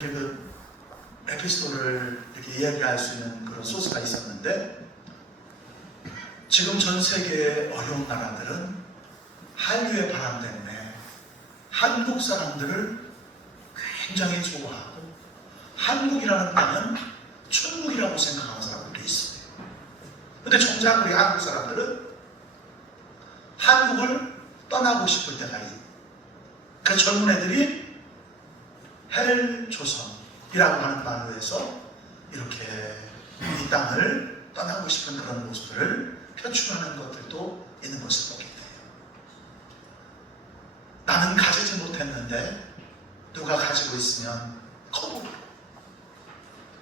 그 에피소드를 이렇게 이야기할 수 있는 그런 소스가 있었는데, 지금 전 세계의 어려운 나라들은 한류의 바람 때문에 한국 사람들을 굉장히 좋아하고, 한국이라는 땅은 천국이라고 생각하는 사람들이 있어요. 근데 정작 우리 한국 사람들은 한국을 떠나고 싶을 때가 있어요. 그 젊은 애들이 헬조선이라고 하는 말로 해서 이렇게 이 땅을 떠나고 싶은 그런 모습들을 표출하는 것들도 있는 것을 보게 돼요. 나는 가지지 못했는데 누가 가지고 있으면 거부로,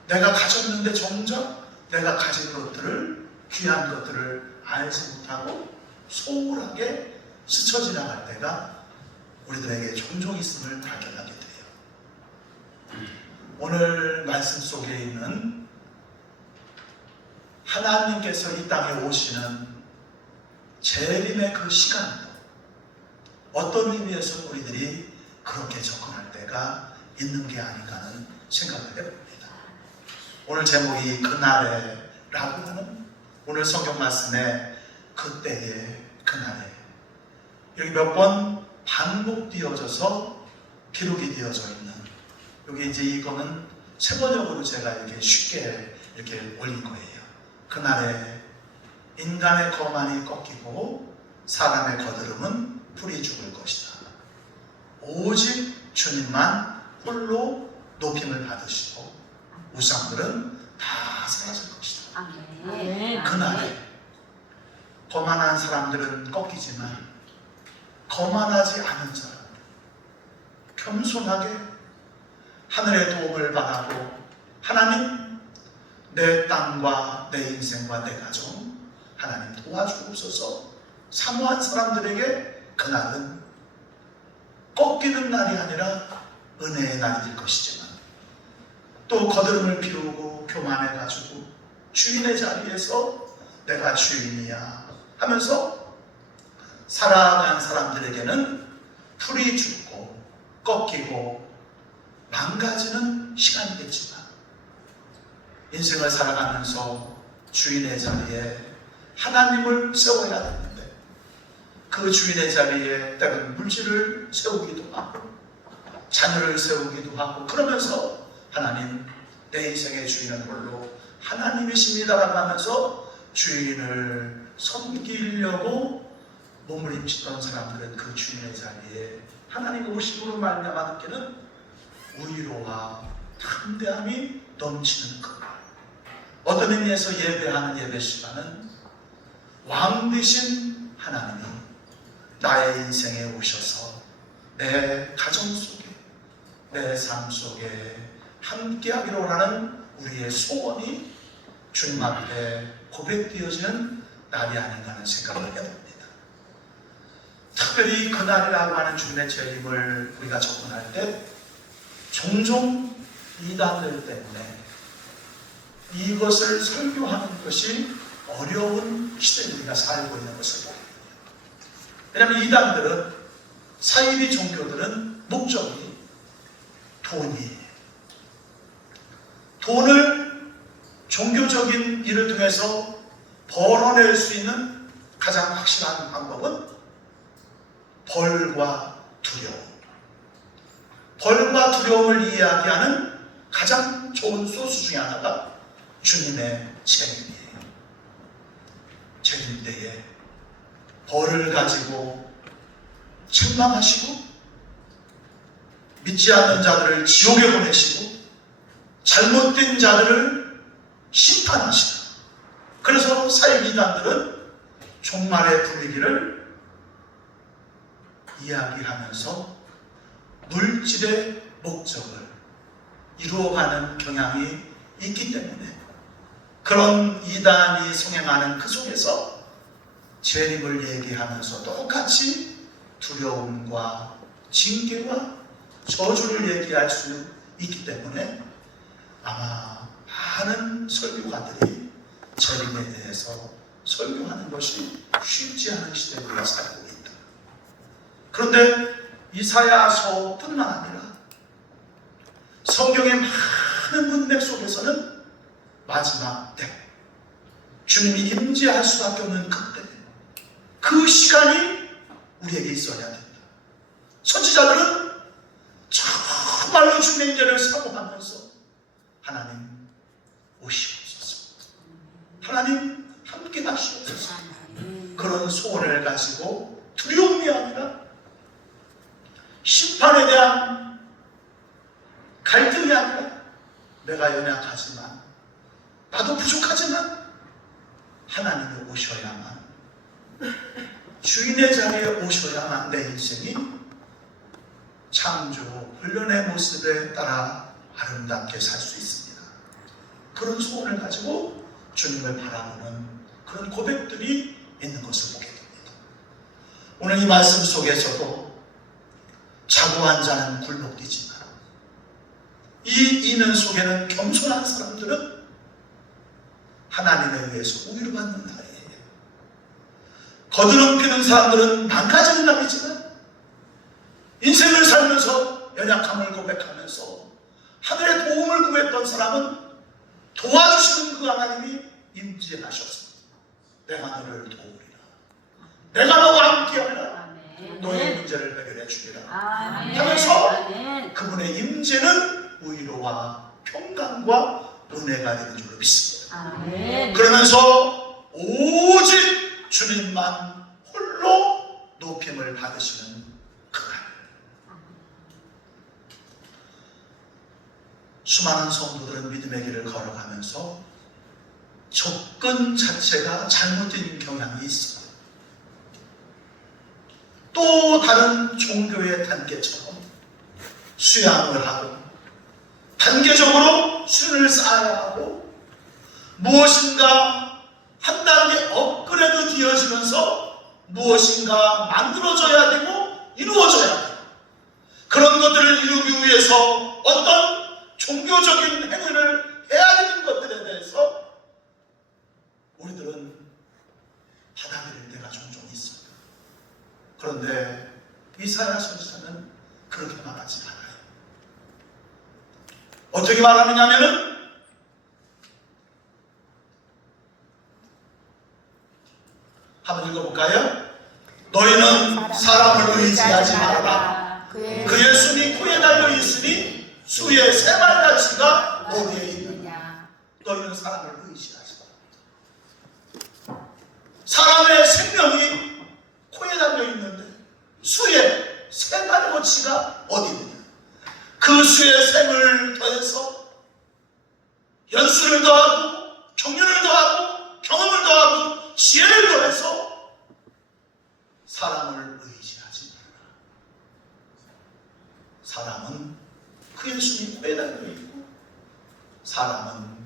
내가 가졌는데 정작 내가 가진 것들을, 귀한 것들을 알지 못하고 소홀하게 스쳐 지나갈 때가 우리들에게 종종 있음을 발견하게 돼요. 오늘 말씀 속에 있는 하나님께서 이 땅에 오시는 재림의 그 시간도 어떤 의미에서 우리들이 그렇게 접근할 때가 있는 게 아닌가 하는 생각을 해봅니다. 오늘 제목이 그날에 라고 하는 오늘 성경 말씀에 그때에, 그날에, 여기 몇 번 반복되어져서 기록이 되어져 있는, 여기 이제 이거는 세번역으로 제가 이렇게 쉽게 이렇게 올린 거예요. 그날에 인간의 거만이 꺾이고 사람의 거드름은 풀이 죽을 것이다. 오직 주님만 홀로 높임을 받으시고 우상들은 다 사라질 것이다. 아멘. 그날에 거만한 사람들은 꺾이지만 거만하지 않은 사람, 겸손하게 하늘의 도움을 받아고, 하나님 내 땅과 내 인생과 내 가정 하나님 도와주옵소서, 사모한 사람들에게 그날은 꺾이는 날이 아니라 은혜의 날이 될 것이지만, 또 거드름을 피우고 교만해가지고 주인의 자리에서 내가 주인이야 하면서 살아간 사람들에게는 풀이 죽고 꺾이고 망가지는 시간이겠지만, 인생을 살아가면서 주인의 자리에 하나님을 세워야 되는데 그 주인의 자리에 때로는 물질을 세우기도 하고 자녀를 세우기도 하고, 그러면서 하나님 내 인생의 주인은 홀로 하나님이십니다라고 하면서 주인을 섬기려고 몸부림치던 사람들은 그 주인의 자리에 하나님 오심으로 말미암아 느끼는 위로와 담대함이 넘치는 그날, 어떤 의미에서 예배하는 예배 시간은 왕 되신 하나님이 나의 인생에 오셔서 내 가정 속에, 내 삶 속에 함께하기로 하는 우리의 소원이 주님 앞에 고백되어지는 날이 아닌가 하는 생각을 해봅니다. 특별히 그날이라고 하는 주님의 재림을 우리가 접근할 때 종종 이단들 때문에 이것을 설교하는 것이 어려운 시대에 우리가 살고 있는 것을 봅니다. 왜냐하면 이단들은, 사이비 종교들은 목적이 돈이에요. 돈을 종교적인 일을 통해서 벌어낼 수 있는 가장 확실한 방법은 벌과 두려움. 벌과 두려움을 이야기하는 가장 좋은 소스 중에 하나가 주님의 재림이에요. 재림 때에 벌을 가지고 책망하시고 믿지 않는 자들을 지옥에 보내시고 잘못된 자들을 심판하시다. 그래서 사이비단들은 종말의 분위기를 이야기하면서 물질의 목적을 이루어가는 경향이 있기 때문에 그런 이단이 성행하는 그 속에서 재림을 얘기하면서 똑같이 두려움과 징계와 저주를 얘기할 수 있기 때문에 아마 많은 설교가들이 재림에 대해서 설교하는 것이 쉽지 않은 시대에 우리가 살고 있다. 그런데 이사야서뿐만 아니라 성경의 많은 문맥 속에서는 마지막 때 주님이 임재할 수밖에 없는 그때, 그 시간이 우리에게 있어야 된다. 선지자들은 정말로 주님의 임재를 사모하면서 하나님 오시옵소서, 하나님 함께 하시옵소서, 그런 소원을 가지고 두려움이 아니라 심판에 대한 갈등이 아니라 내가 연약하지만, 나도 부족하지만 하나님이 오셔야만, 주인의 자리에 오셔야만 내 인생이 창조 혼련의 모습에 따라 아름답게 살 수 있습니다. 그런 소원을 가지고 주님을 바라보는 그런 고백들이 있는 것을 보게 됩니다. 오늘 이 말씀 속에서도 자고 한 자는 굴복되지만 이 이면 속에는 겸손한 사람들은 하나님에 의해서 우위를 받는 날이에요. 거드름피는 사람들은 망가지는 날이지만 인생을 살면서 연약함을 고백하면서 하늘의 도움을 구했던 사람은 도와주시는 그 하나님이 임재하셨습니다. 내가 너를 도우리라, 내가 너와 함께하리라, 너의 문제를 해결해 주리라 하면서 그분의 임재는 위로와 평강과 은혜가 되는 줄로 믿습니다. 그러면서 오직 주님만 홀로 높임을 받으시는 그날, 수많은 성도들은 믿음의 길을 걸어가면서 접근 자체가 잘못된 경향이 있어요. 또 다른 종교의 단계처럼 수양을 하고 단계적으로 수를 쌓아야 하고 무엇인가 한 단계 업그레이드 되어지면서 무엇인가 만들어져야 되고 이루어져야 되고, 그런 것들을 이루기 위해서 어떤 종교적인 행위를 해야 되는 것들에 대해서 우리들은 받아들일 때가 종종 있어요. 그런데 이사야 선지자는 그렇게 말하지 않아요. 어떻게 말하느냐면은 한번 읽어볼까요? 너희는 사람을 의지하지 말아라. 그의 숨이 코에 달려 있으니 수의 새말가치가 어디에 있느냐. 너희는 사람을 의지하지 마라. 사람의 생명이 코에 달려 있는데 수의 새말가치가 어디 있느냐. 그 수의 샘을 더해서 연수를 더하고 경륜을 더하고 경험을 더하고 지혜를 더해서 사람을 의지하지 말라. 사람은 그의 숨이 코에 달려 있고 사람은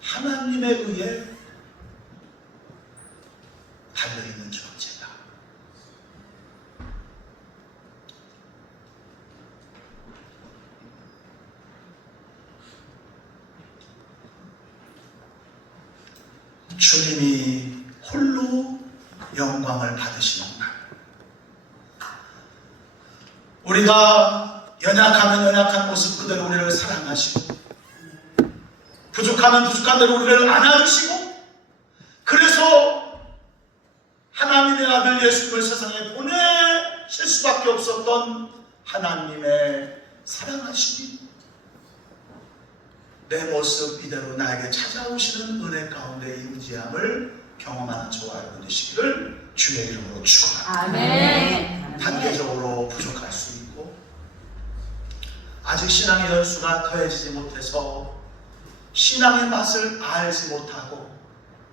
하나님에 의해 달려있는 존재다. 주님이 홀로 영광을 받으시는 날, 우리가 연약하면 연약한 모습 그대로 우리를 사랑하시고 부족하면 부족한 대로 우리를 안아주시고, 그래서 하나님의 아들 예수님을 세상에 보내실 수밖에 없었던 하나님의 사랑하심이 내 모습 이대로 나에게 찾아오시는 은혜 가운데 임재함을 경험하는 저와 여러분 되시기를 주의 이름으로 축원합니다. 아멘. 단계적으로 부족할 수 있고 아직 신앙의 연수가 더해지지 못해서 신앙의 맛을 알지 못하고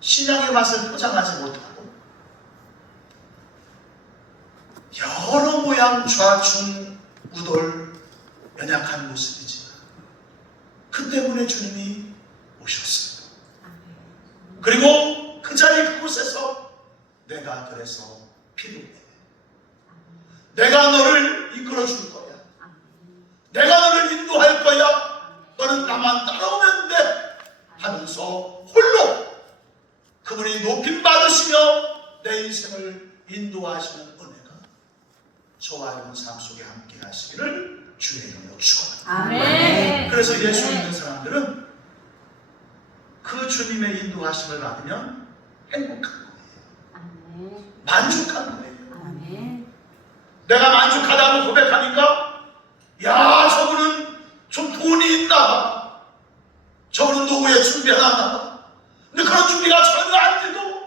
신앙의 맛을 포장하지 못하고 여러 모양 좌충 우돌 연약한 모습이지만 그 때문에 주님이 오셨어요. 그리고 그 자리 그곳에서 내가 그래서 필요해, 내가 너를 이끌어 줄 거야, 내가 너를 인도할 거야, 너는 나만 따라오면 돼 하면서 홀로 그분이 높임 받으시며 내 인생을 인도하시는 은혜가 저와 여러분 삶 속에 함께 하시기를 주의 이름으로 축원합니다. 아멘. 그래서 예수 믿는 사람들은 그 주님의 인도하심을 받으면 행복한 거예요. 아멘. 만족한 거예요. 아멘. 내가 만족하다고 고백하니까 야, 저분은 좀 돈이 있나 봐. 저분은 노후에 준비하나 봐. 근데 그런 준비가 전혀 안 돼도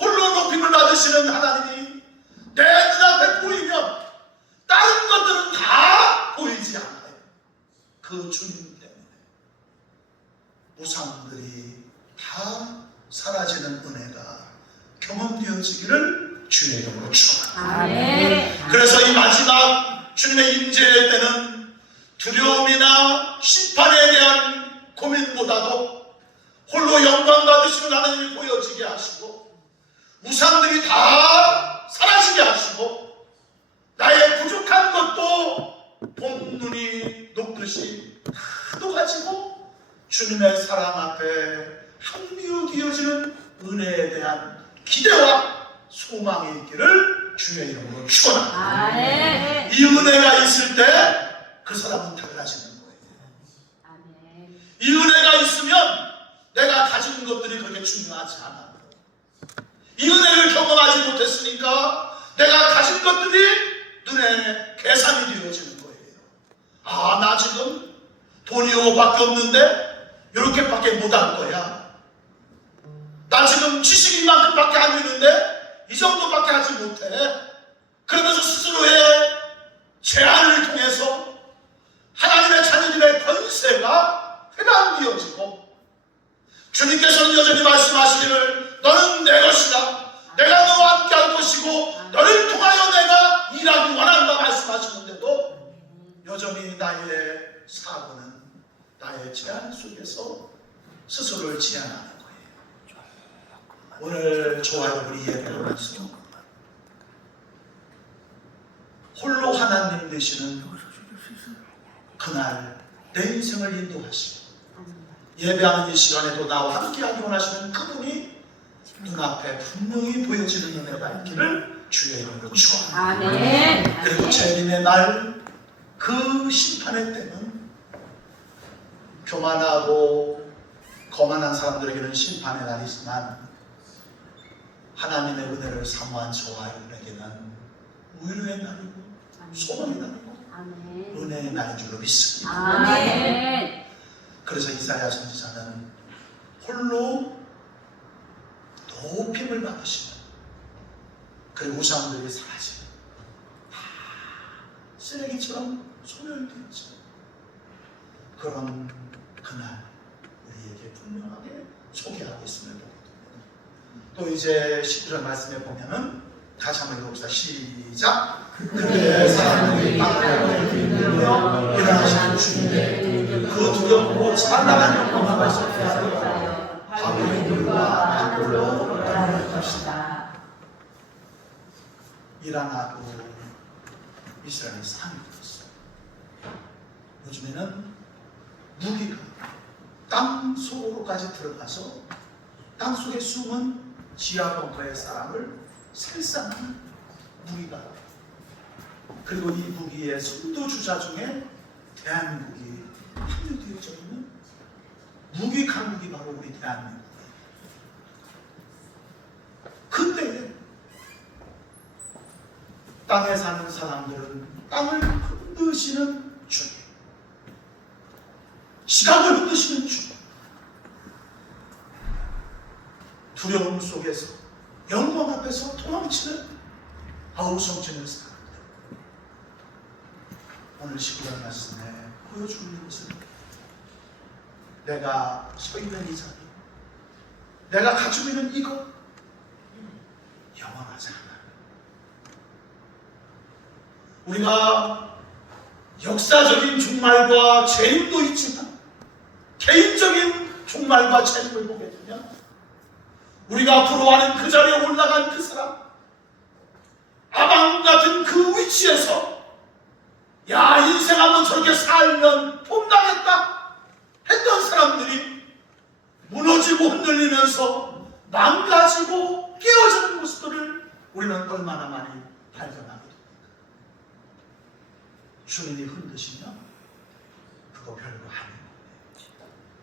홀로 높임을 받으시는 하나님이 내 눈앞에 보이면 다른 것들은 다 보이지 않아요. 그 주님 때문에 우상들이 다 사라지는 은혜가 경험되어지기를 주의 이름으로 축원합니다. 아멘. 그래서 이 마지막 주님의 임재 때는 두려움이나 심판에 대한 고민보다도 홀로 영광 받으시는 하나님이 보여지게 하시고 우상들이 다 사라지게 하시고 나의 부족한 것도 봄눈이 녹듯이 다 녹아지고 주님의 사랑 앞에 항미되어지는 은혜에 대한 기대와 소망이 있기를 주의 이름으로 축원합니다. 아멘. 이 은혜가 있을 때 그 사람은 달라지는 거예요. 아멘. 이 은혜가 있으면 내가 가진 것들이 그렇게 중요하지 않아. 이 은혜를 경험하지 못했으니까 내가 가진 것들이 눈에 계산이 되어지는 거예요. 아, 나 지금 돈이 요거밖에 없는데 이렇게밖에 못할 거야. 나 지금 지식이 이만큼밖에 안 되는데 이 정도밖에 하지 못해. 그러면서 스스로의 제한을 통해서 하나님의 자녀들의 권세가 회방되어지고 주님께서는 여전히 말씀하시기를 너는 내 것이다. 내가 너와 함께 할 것이고 너를 통하여 내가 일하기 원한다 말씀하시는데도 여전히 나의 사고는 나의 제한 속에서 스스로를 제한하는 거예요. 오늘 저와 여러분이 예배하면서 홀로 하나님 되시는 그날 내 인생을 인도하시고 예배하는 이 시간에도 나와 함께하기 원하시는 그분이 눈앞에 분명히 보여지는 은혜가 있기를 주의 이름으로 축원합니다. 아멘. 그리고 재림의 날 그 심판의 때는 교만하고 거만한 사람들에게는 심판의 날이지만 하나님의 은혜를 사모한 저와 여러분에게는 위로의 날이고 소망의 날이고 아멘. 은혜의 날인 줄로 믿습니다. 아멘. 그래서 이사야 선지자는 홀로 높임을 받으시는 그리고 우상들이 사라지는 다 쓰레기처럼 소멸되어지는 그런 그날 우리에게 분명하게 소개하고 있음을 보게 됩니다. 또 이제 19절 말씀에 보면은 다시 한번 읽어봅시다. 시작. 그때 사람들이 땅을 들며 일어나시는 주님께 그 두렵고 찬란한 영광을 하소서. 바울의 물과 땅굴로 돌아갈 것이다. 이란하고 이스라엘이 상이 되었어요. 요즘에는 무기가 땅 속으로까지 들어가서 땅 속에 숨은 지하 벙커의 사람을 살상하는 무기가, 그리고 이 무기의 선도주자 중에 대한민국이 합류되어져 있는 무기 강국이 바로 우리 대한민국이에요. 그때 땅에 사는 사람들은 땅을 흔드시는 주님, 시각을 흔드시는 주님, 두려움 속에서 영광 앞에서 도망치는 아우성치는 사람들, 오늘 19절 말씀에 보여주는 것은 내가 서 있는 이 자리, 내가 가지고 있는 이것 영원하지 않아. 우리가 역사적인 종말과 재림도 있지만 개인적인 종말과 재림을 보게 되면 우리가 부러워하는 그 자리에 올라간 그 사람, 아방 같은 그 위치에서 야, 인생 한번 저렇게 살면 폼나겠다 했던 사람들이 무너지고 흔들리면서 망가지고 깨어지는 모습들을 우리는 얼마나 많이 발견하게 됩니까? 주님이 흔드시면 그거 별거 아니에요.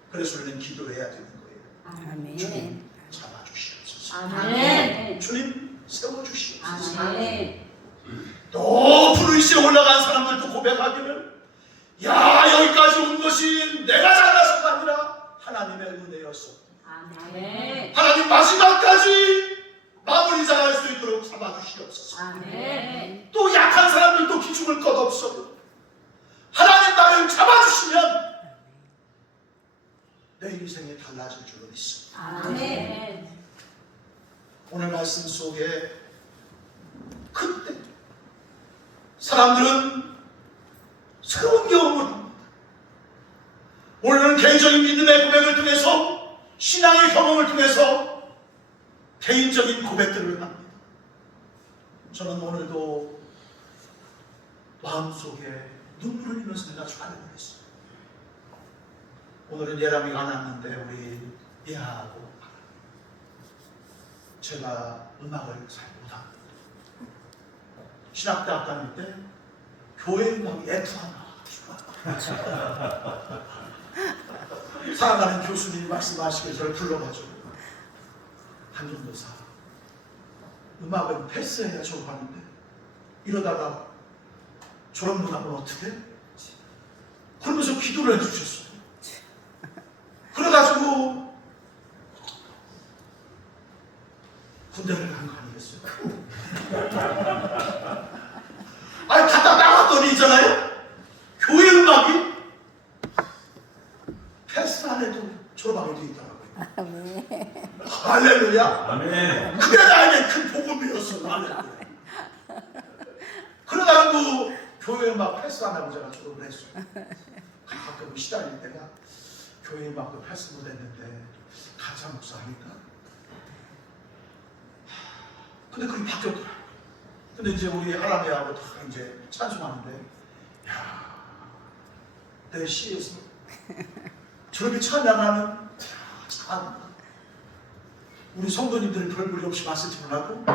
그래서 우리는 기도해야 되는 거예요. 아멘. 주님 잡아주시옵소서. 아멘. 주님 세워주시옵소서. 아멘. 높은 의지에 올라간 사람들도 고백하기를, 야, 여기까지 온 것이 내가 잘나서가 아니라 하나님의 은혜였어. 아멘. 하나님 마지막까지 마무리 잘할 수 있도록 잡아주시옵소서. 아멘. 또 약한 사람들도 기죽을 것 없어요. 하나님 나를 잡아주시면 내 인생이 달라질 줄로 믿습니다. 아멘. 오늘 말씀 속에 그때 사람들은 새로운 경험을 합니다. 오늘은 개인적인 믿음의 고백을 통해서, 신앙의 경험을 통해서 개인적인 고백들을 합니다. 저는 오늘도 마음속에 눈물을 흘리면서 내가 찬양했어요. 오늘은 예람이가 났는데 우리 예하고 제가 음악을 잘 못합니다. 신학대학 다닐 때 교회 음악이 F가 나와가지고 사랑하는 교수님이 말씀하시길 저를 불러가지고, 한정도사 음악은 패스해야 졸업하는데 이러다가 졸업 못하면 어떻게? 그러면서 기도를 해주셨어요. 그래가지고 군대를 간 거 아니겠어요? 아니 갔다 나왔더니 있잖아요, 교회 음악이 패스 안 해도 졸업하게 돼 있더라고요. 할렐루야. 아멘. 그게 나에게 큰 복음이었어. 할렐루야. 그러다가 교회 음악 패스 안 하고 제가 졸업을 했어요. 가끔 시달릴 때가, 교회 음악도 패스 못했는데 가짜 목사 하니까. 근데 그게 바뀌었더라고요. 근데 이제 우리 하나님하고 다 이제 찬송하는데, 야, 내 시에서 저렇게 찬양하는, 참 우리 성도님들은 별 무리 없이 왔을지 몰라도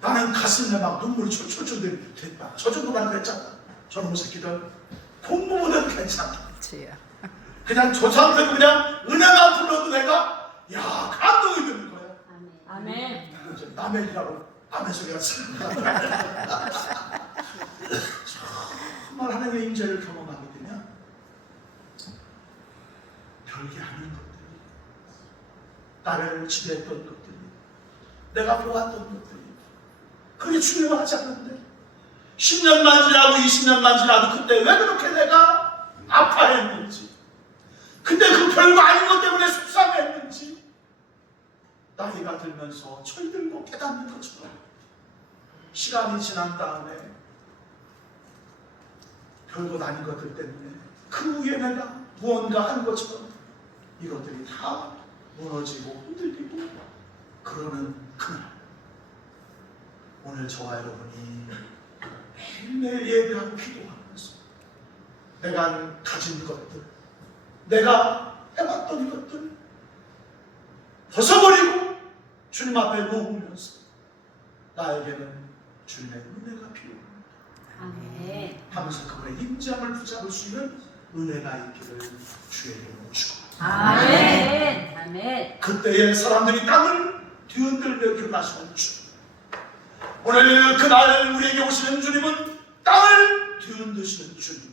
나는 가슴에 막 눈물이 철철철 됐다. 저 정도만 그랬잖아. 저놈의 새끼들 공부보다는 괜찮다. 그냥 저 상태로 그냥 은혜만 불러도 내가, 야, 감동이 되는 거야. 아멘. 이제 남의 일이라고 남의 소리가 정말 하나님의 임재를 경험하게 되면 별게 아닌 것들이, 나를 지배했던 것들이, 내가 보았던 것들이 그게 중요하지 않는데 10년만 지나고 20년만 지나도 그때 왜 그렇게 내가 아파했는지, 그때 그 별거 아닌 것 때문에 속상했는지 나이가 들면서 철들고 깨닫는 것처럼, 시간이 지난 다음에 별것 아닌 것들 때문에 그 후에 내가 무언가 한 것처럼 이것들이 다 무너지고 흔들리고 그러는 그날, 오늘 저와 여러분이 매일매일 예배하고 기도하면서 내가 가진 것들, 내가 해왔던 것들 벗어버리고 주님 앞에 놓으면서, 나에게는 주님의 은혜가 필요합니다 아멘. 하면서 그분의 임장을 붙잡을 수 있는 은혜가 있기를 주의 이름으로 축원합니다. 아멘. 아멘. 그때의 사람들이 땅을 뒤흔들며 일어나시는 주님, 오늘 그날 우리에게 오시는 주님은 땅을 뒤흔드시는 주님,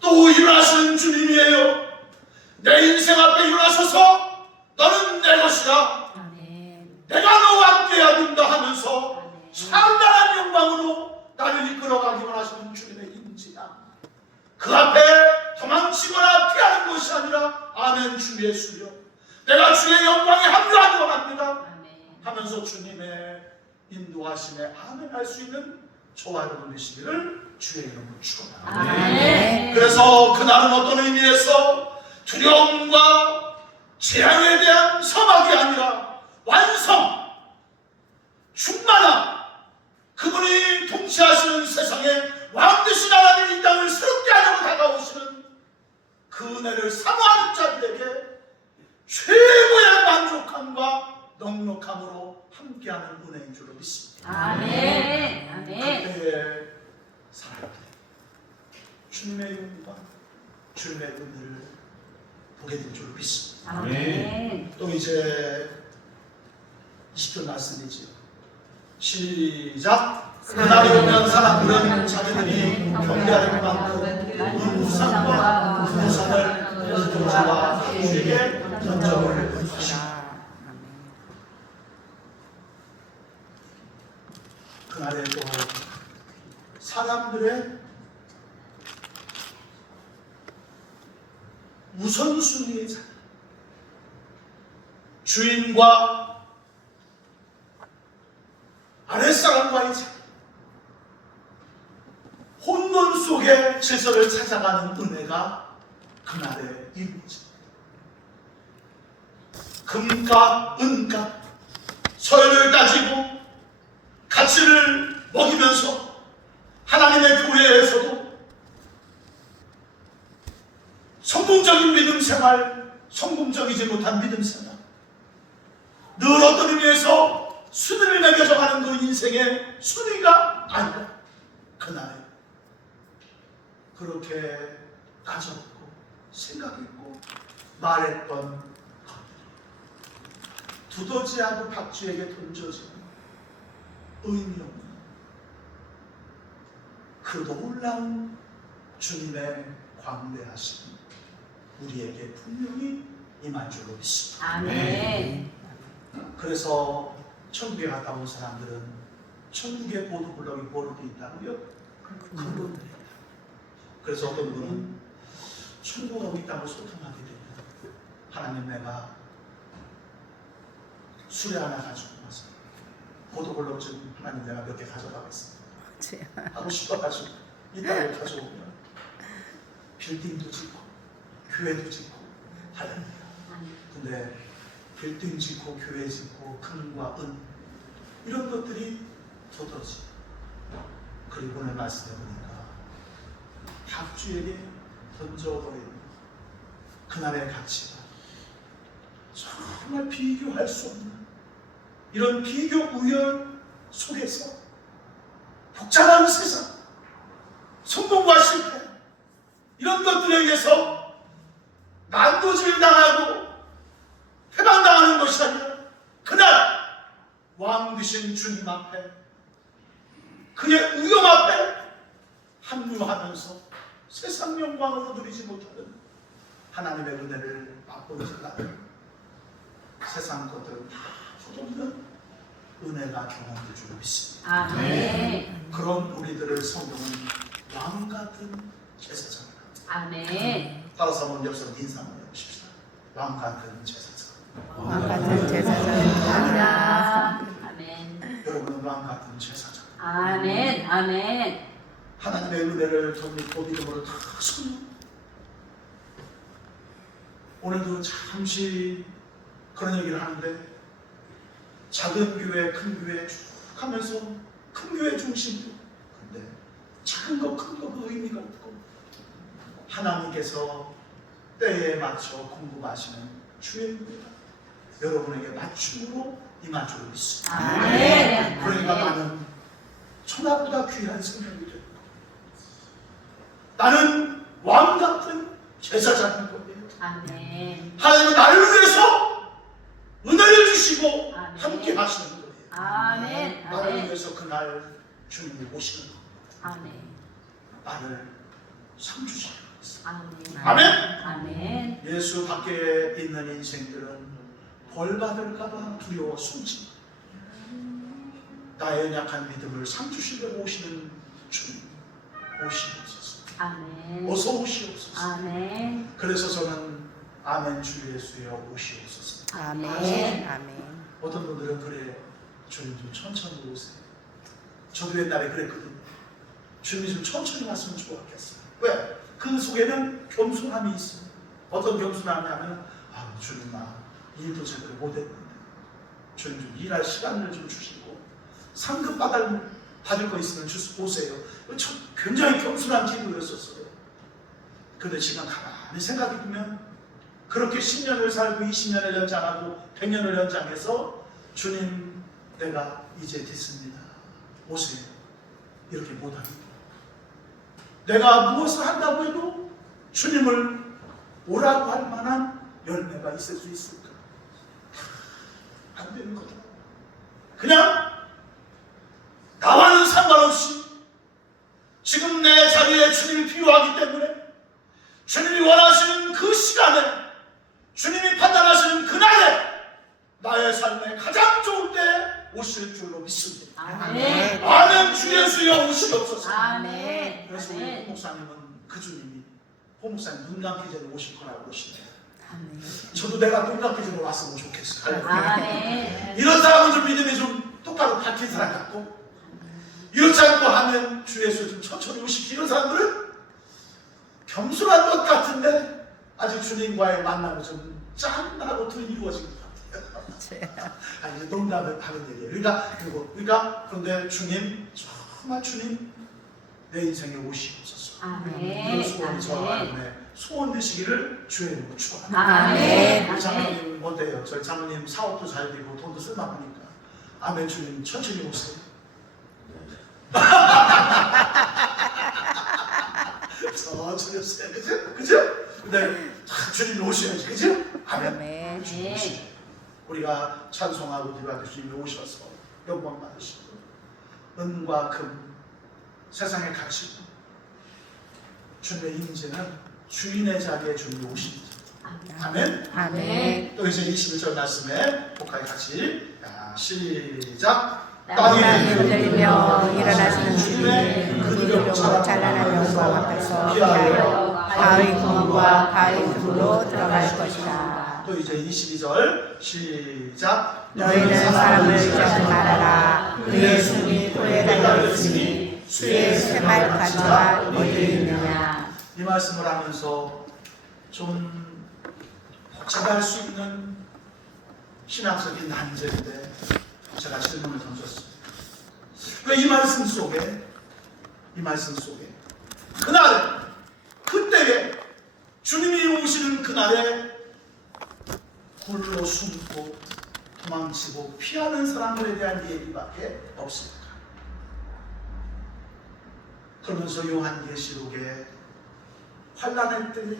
또 일어나시는 주님이에요. 내 인생 앞에 일어나셔서 너는 내 것이다, 아멘. 내가 너와 함께해야 된다 하면서 아멘. 상당한 영광으로 나를 이끌어가기 원하시는 주님의 임재야. 그 앞에 도망치거나 피하는 것이 아니라, 아멘 주 예수여, 내가 주의 영광에 합류하기 원합니다 아멘. 하면서 주님의 인도하심에 아멘 할 수 있는 저와 여러분 되시기를 주의 이름으로 축원합니다. 아멘. 그래서 그날은 어떤 의미에서 두려움과 재앙에 대한 서막이 아니라 완성, 충만함, 그분이 통치하시는 세상에 왕 되신 하나님 이 땅을 새롭게 하려고 다가오시는 그 은혜를 사모하는 자들에게 최고의 만족함과 넉넉함으로 함께하는 은혜인 줄로 믿습니다. 아멘. 아멘. 그때에 살아야 돼. 주님의 영광, 주님의 은혜를 보게 될 줄 믿습니다. 아멘. 또 이제 20절 말씀이지요. 시작! 그날이 오면 사람들은 자기들이 경배할 만큼 우상과 우상을 그들과 주에게 던져버릴 것이다. 그날에 또 사람들의 우선순위의 자리, 주인과 아랫사람과의 자리, 혼돈 속에 질서를 찾아가는 은혜가 그날의 이루어집니다. 금값, 은값, 서열을 따지고 가치를 먹이면서 하나님의 교회에서도 성공적인 믿음 생활, 성공적이지 못한 믿음 생활, 늘 어떤 의미에서 순위를 매겨져가는 그 인생의 순위가 아니라 그날에 그렇게 따졌고 생각했고 말했던 것들이 두더지하고 박쥐에게 던져지는 의미 없는 그 놀라운 주님의 광대하심 우리에게 분명히 임할 줄로 믿습니다. 아멘. 그래서 천국에 갔다 온 사람들은 천국의 보도블럭이 뭐로 되어 있다고요? 금으로 되어 있다. 그래서 어떤 분은 천국 어디 있다고 소통하게 됩니다. 하나님, 내가 수레 하나 가지고 와서 보도블럭 좀 하나님 내가 몇 개 가져가겠습니다 하고 싶어가지고 이따가 가져오면 빌딩도 짓고 교회도 짓고 하랍니다. 근데 빌딩 짓고 교회 짓고 금과 은 이런 것들이 두더지, 그리고 오늘 말씀해 보니까 박쥐에게 던져버리는 그날의 가치가 정말 비교할 수 없는 이런 비교 우열 속에서 복잡한 세상, 성공과 실패 이런 것들에 의해서 난도질 당하고 해방당하는 것이 아니라 그날 왕 되신 주님 앞에 그의 위엄 앞에 합류하면서 세상 영광으로 누리지 못하는 하나님의 은혜를 맛보는 순간 세상 것들은 다 소용없는 은혜가 경험될 줄 믿습니다. 아멘. 그런 우리들을 성경은 왕 같은 제사장이다. 아멘. 따라서 한번 옆서 인사 한번 해보십시다. 왕 같은 제사장. 왕 같은 제사장입니다. 아멘. 여러분은 왕 같은 제사장. 아멘. 아멘. 하나님의 은혜를 더 믿고 믿음으로 다 손. 오늘도 잠시 그런 얘기를 하는데 작은 교회, 큰 교회 쭉 하면서 큰 교회 중심으로, 근데 작은 거, 큰 거 그 의미가 없고 하나님께서 때에 맞춰 공급하시는 주의 은혜가 여러분에게 맞춤으로 임할 줄 믿습니다. 아멘. 그러니까 나는 천하보다 귀한 생명이 되고 나는 왕 같은 제사장인 거예요. 아멘. 하나님은 나를 위해서 은혜를 주시고 아멘. 함께 하시는 거예요. 아멘. 나를 아멘. 위해서 그날 주님이 오시는 거예요. 아멘. 나를 상 주시는 거예요. 아멘. 아멘. 아멘. 예수 밖에 있는 인생들은 벌 받을까봐 두려워 숨지. 나의 약한 믿음을 상 주시려고 오시는 주님, 오시옵소서. 아멘. 어서 오시옵소서. 아멘. 그래서 저는 아멘 주 예수여 오시옵소서. 아멘. 아멘. 어떤 분들은 그래, 주님 좀 천천히 오세요. 저도 옛날에 그랬거든요. 주님이 좀 천천히 왔으면 좋았겠어요. 왜? 그 속에는 겸손함이 있습니다. 어떤 겸손함이 하면 주님 나 일도 제대로 못했는데 주님 좀 일할 시간을 좀 주시고 상급 받을 거 있으면 오세요. 저 굉장히 겸손한 기도였었어요. 근데 지금 가만히 생각해보면 그렇게 10년을 살고 20년을 연장하고 100년을 연장해서 주님 내가 이제 됐습니다. 오세요. 이렇게 못합니다. 내가 무엇을 한다고 해도 주님을 오라고 할 만한 열매가 있을 수 있을까? 안 되는 거죠. 그냥 나와는 상관없이 지금 내 자리에 주님이 필요하기 때문에 주님이 원하시는 그 시간에, 주님이 판단하시는 그날에 나의 삶에 가장 좋을 때 오실 줄로 믿습니다. 아멘. 아멘. 주 예수여 오시옵소서. 아멘. 그래서 우리 아멘. 홍 목사님은 그 주님이 홍 목사님 눈 감기 전에 오실 거라고 그러시네요. 아멘. 저도 내가 눈 감기 전에 왔으면 좋겠어요. 아멘. 이런 사람은 좀 믿음이 좀 똑바로 박힌 사람 같고, 이렇지 않고 하면 주 예수 좀 천천히 오시지. 이런 사람들은 겸손한 것 같은데 아직 주님과의 만남이 좀 짠하고 덜 이루어진 것 같아요. 아니, 이제 농담을 하는 얘기예요. 그러니까 그런데 주님, 정말 주님 내 인생에 오시옵소서. 아멘. 그런 소원이 저 아멘. 안에 소원 되시기를 주의 이름으로 축원합니다. 아멘. 우리 장모님 뭔데요? 저희 장모님 사업도 잘 되고 돈도 쓸만하니까 아멘. 주님 천천히 오세요. 천천히 오세요. 그죠? 근데 주님이 오셔야지. 그죠? 아멘. 아멘. 주님 오시죠. 우리가 찬송하고 기도할 때 주님이 오셔서 영광 받으시고 은과 금 세상에 갇히고 주님의 임재는 주인의 자리에 주님이 오십니다. 아멘. 아멘. 또 이제 21절 말씀에 복하게 같이 시작. 땅이 흔들리며 일어나시는 주님의 그들로 찬란한 영광 앞에서 피하여 바위 궁과 바위 틈으로 들어갈 것이다. 또 이제 22절 시작. 너희는 사람을 의지하지 말아라. 그의 숨이 코에 달려있으니 수의 새말 가지가 어디에 있느냐. 이 말씀을 하면서 좀 복잡할 수 있는 신학적인 난제인데 제가 질문을 던졌습니다. 왜 이 말씀 속에 그날, 그때에 주님이 오시는 그날에 홀로 숨고 도망치고 피하는 사람들에 대한 얘기밖에 없습니다. 그러면서 요한계시록에 환난의 때에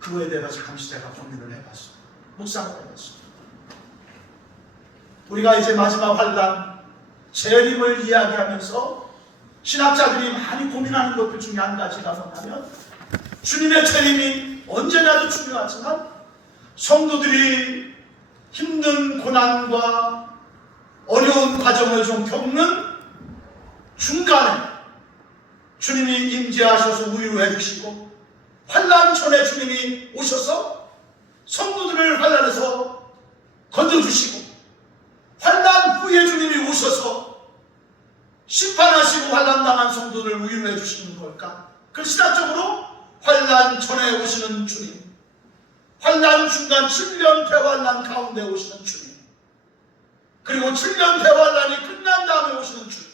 그거에 대해서 잠시 제가 고민을 해봤습니다. 묵상을 해봤습니다. 우리가 이제 마지막 환난, 재림을 이야기하면서 신학자들이 많이 고민하는 것들 중에 한 가지가 뭐냐면 주님의 재림이 언제나도 중요하지만 성도들이 힘든 고난과 어려운 과정을 좀 겪는 중간에 주님이 임재하셔서 우유해 주시고 환난 전에 주님이 오셔서 성도들을 환난에서 건져주시고 환난 후에 주님이 오셔서 심판하시고 환난당한 성도들을 우유해 주시는 걸까? 그 신학적으로 환난 전에 오시는 주님, 환난 중간 7년 대환난 가운데 오시는 주님, 그리고 7년 대환난이 끝난 다음에 오시는 주님.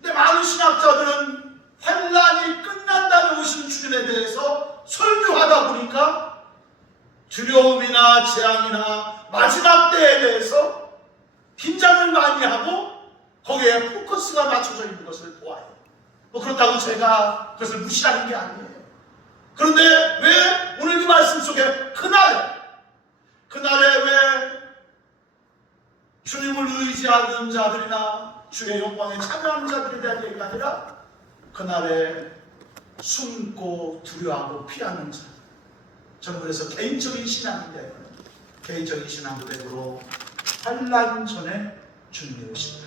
근데 많은 신학자들은 환난이 끝난 다음에 오시는 주님에 대해서 설교하다 보니까 두려움이나 재앙이나 마지막 때에 대해서 긴장을 많이 하고 거기에 포커스가 맞춰져 있는 것을 보아요. 그렇다고 제가 그것을 무시하는 게 아니에요. 그런데 왜 오늘 이 말씀 속에 그날에 왜 주님을 의지하는 자들이나 주의 영광에 참여하는 자들에 대한 얘기가 아니라 그날에 숨고 두려워하고 피하는 자. 저는 그래서 개인적인 신앙인데 개인적인 신앙 고백으로 환난 전에 주님이 오신다.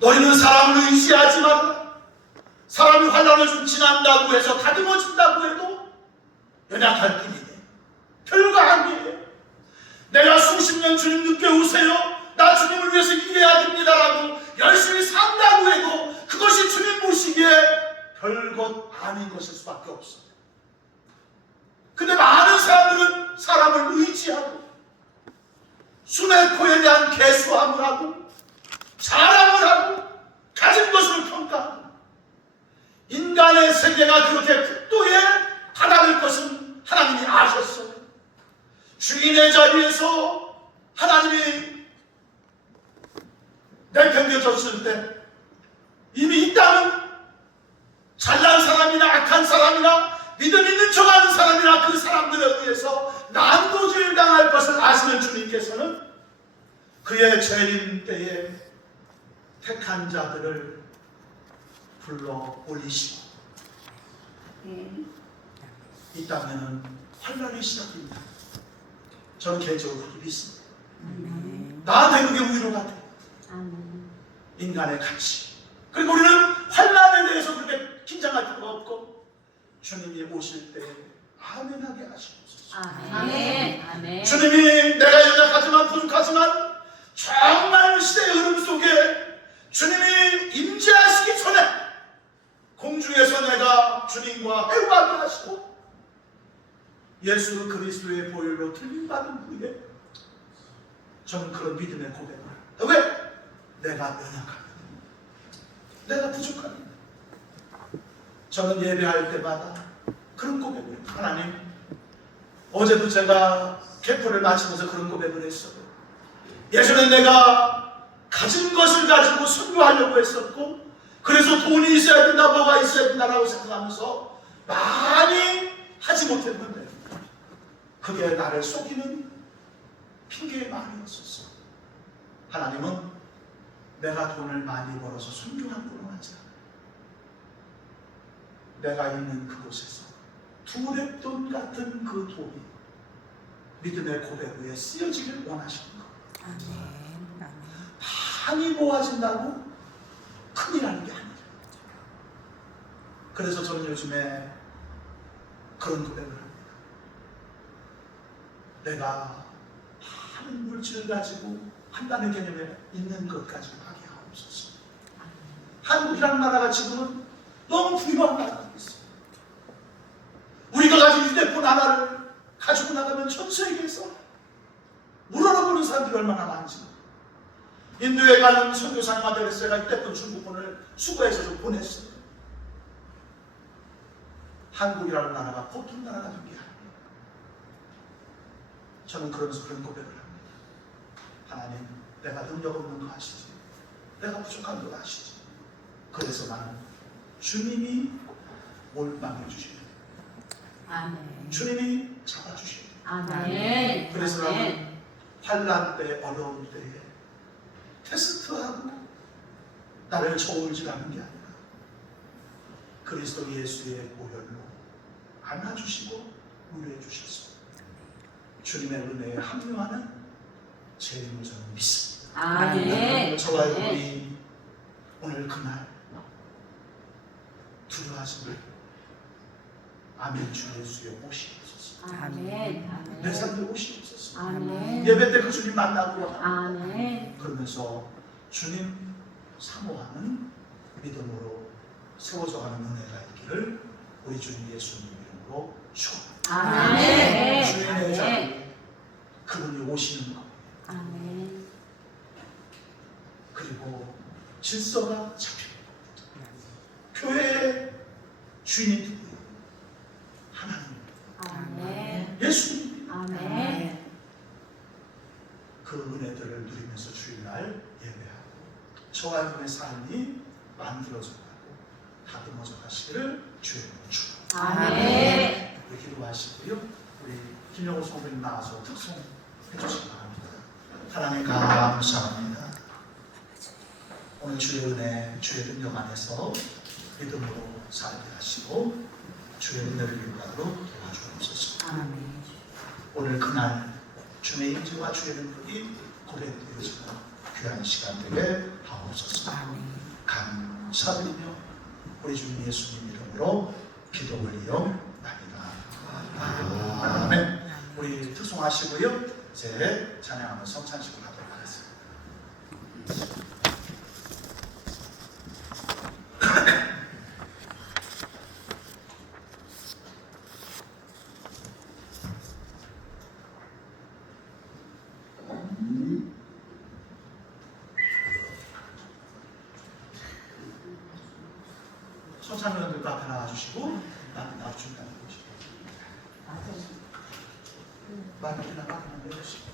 너희는 사람을 의지하지 말라. 사람이 환난을 좀 지난다고 해서 다듬어진다고 해도 연약할 뿐이네. 별거 아니에요. 내가 수십 년 주님 늦게 오세요. 나 주님을 위해서 일해야 됩니다라고 열심히 산다고 해도 그것이 주님 보시기에 별것 아닌 것일 수밖에 없어요. 근데 많은 사람들은 사람을 의지하고 순의 코에 대한 개수함을 하고 자랑을 하고 가진 것을 평가하고 인간의 세계가 그렇게 극도에 다다를 것은 하나님이 아셨어요. 주인의 자리에서 하나님이 내팽겨졌을 때 이미 이 땅은 믿음 있는 척하는 사람이나 그 사람들에 의해서 난도질 당할 것을 아시는 주님께서는 그의 재림 때에 택한 자들을 불러 올리시고 이 땅에는 환란이 시작됩니다. 저는 개인적으로 그렇게 믿습니다. 나한테 그게 위로가 돼. 인간의 가치. 그리고 우리는 환란에 대해서 그렇게 긴장할 필요가 없고 주님이 오실 때 아멘하게 하시옵소서. 아멘. 아멘. 주님이 내가 연약하지만 부족하지만 정말 시대의 흐름 속에 주님이 임재하시기 전에 공중에서 내가 주님과 회화를 하시고 예수 그리스도의 보혈로 틀림받은 후에 저는 그런 믿음의 고백을 합니다. 왜? 내가 연약합니다. 내가 부족합니다. 저는 예배할 때마다 그런 고백을 합니다. 하나님, 어제도 제가 개포를 마치면서 그런 고백을 했어요. 예전에 내가 가진 것을 가지고 선교하려고 했었고 그래서 돈이 있어야 된다, 뭐가 있어야 된다라고 생각하면서 많이 하지 못했는데 그게 나를 속이는 핑계의 말이었었어. 하나님은 내가 돈을 많이 벌어서 선교한 걸로 하지 않아요. 내가 있는 그곳에서 두랩돈 같은 그 돈이 믿음의 고백 위에 쓰여지길 원하시는 거예요. 많이 모아진다고 큰일 나는 게 아니에요. 그래서 저는 요즘에 그런 고백을 합니다. 내가 많은 물질을 가지고 한다는 개념에 있는 것 가지고 하게 하옵소서. 한국이라는 나라가 지금은 너무 부유한 나라가 있어요. 우리가 가진 휴대폰 하나를 가지고 나가면 전 세계에서 우러러보는 사람들이 얼마나 많은지. 인도에 가는 선교사님한테 제가 휴대폰 중국폰을 수거해서 좀 보냈어요. 한국이라는 나라가 보통 나라가 된 게 아니에요. 저는 그러면서 그런 고백을 합니다. 하나님, 내가 능력 없는 거 아시지? 내가 부족한 거 아시지? 그래서 나는 주님이 몰빵해 주셔야 돼요. 아멘. 주님이 잡아주셔야 돼요. 아멘. 그래서 아멘. 나는 환난 때, 어려운 때에 테스트하고 나를 저울질하는 게 아니라 그리스도 예수의 보혈로 안아주시고 위로해 주셨습니다. 주님의 은혜에 합류하는 제임을 저는 믿습니다. 아멘. 저와 아멘. 우리 오늘 그날 두려워하지 말고 아멘 주 예수의 오시옵소서. 아멘. 내 아멘. 삶에 오시옵소서. 아멘. 예배 때 그 주님 만나고 아멘. 그러면서 주님 사모하는 믿음으로 세워져가는 은혜가 있기를 우리 주님 예수님 이름으로 축원합니다. 아멘. 주님의 자리 아멘. 그분이 오시는 것 아멘. 그리고 질서가 잡히는 것 교회의 주인이 누구예요? 하나님 아멘. 예수님 아멘. 그 은혜들을 누리면서 주일날 예배하고 저와 여러분의 삶이 만들어져가고 다듬어져 가시기를 주의 이름으로 축원합니다. 아멘. 우리 기도하시고요. 우리 김영호 성도님 나와서 특송해 주시기 바랍니다. 하나님 감사합니다. 오늘 주의 은혜, 주의 능력 안에서 믿음으로 살게 하시고 주의 은혜를 일관으로 도와주옵소서. 아멘. 오늘 그날 주의 임재와 주의 능력이 고백되어지는 귀한 시간 되게 하옵소서. 아멘. 감사드리며 우리 주님 예수님 이름으로 기도 올리옵나이다. 아멘. 우리 특송하시고요. 이제 찬양하면서 성찬식을 하도록 하겠습니다. 소찬위원들도 앞에 나와주시고 나와주시면 되시고 마이크나 마이크만 내주시고